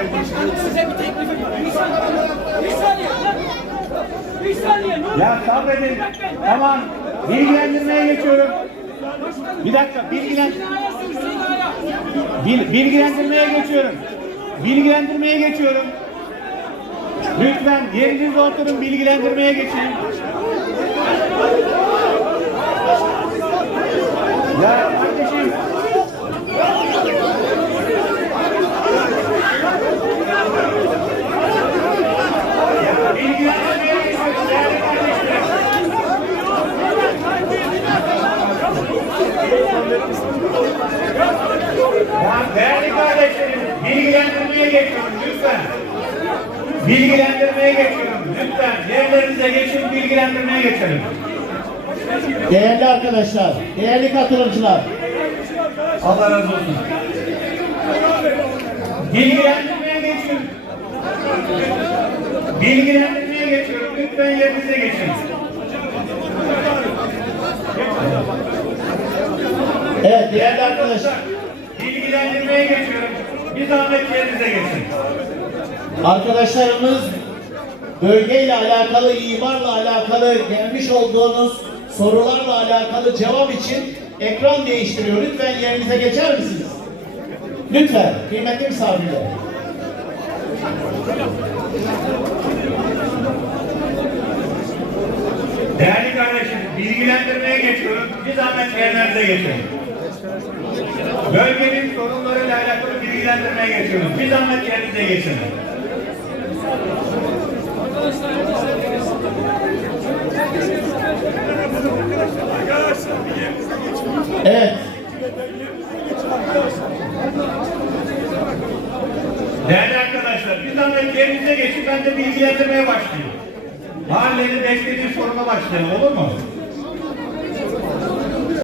Size bir teklifim var. Bir saniye. Bir saniye. Bir saniye. Ya sabredin. Tamam. Bilgilendirmeye geçiyorum. Bir dakika. Bilgilen bil, bilgilendirmeye geçiyorum. Bilgilendirmeye geçiyorum. Lütfen yerinizde oturun bilgilendirmeye geçin. Ya kardeşim. Ya bilgilendirmeye geçiyorum değerli kardeşlerim. Ya değerli kardeşlerim, geçiyorum lütfen. Bilgilendirmeye geçiyorum lütfen. Yerlerinize geçin, bilgilendirmeye geçelim. Değerli arkadaşlar, değerli katılımcılar, Allah razı olsun. Bilgilendirmeye geçiyorum. Bilgilendirmeye geçiyorum. Lütfen yerinize geçin. evet değerli arkadaşlar, Bilgilendirmeye geçiyorum. Bir zahmet yerinize geçin. arkadaşlarımız bölgeyle alakalı, imarla alakalı gelmiş olduğunuz sorularla alakalı cevap için ekran değiştiriyor. Lütfen yerinize geçer misiniz? Lütfen, kıymetli misafirler. Değerli kardeşim, bilgilendirmeye geçiyorum. Bir zahmet yerlerinize geçin. Bölgenin alakalı bilgilendirmeye geçiyoruz. Bir zahmet yerinize geçin. Evet, Değerli arkadaşlar, bir zahmet yerinize geçin. Ben de bilgilendirmeye başlayayım. Mahallenin beklediği soruna başlayalım, olur mu?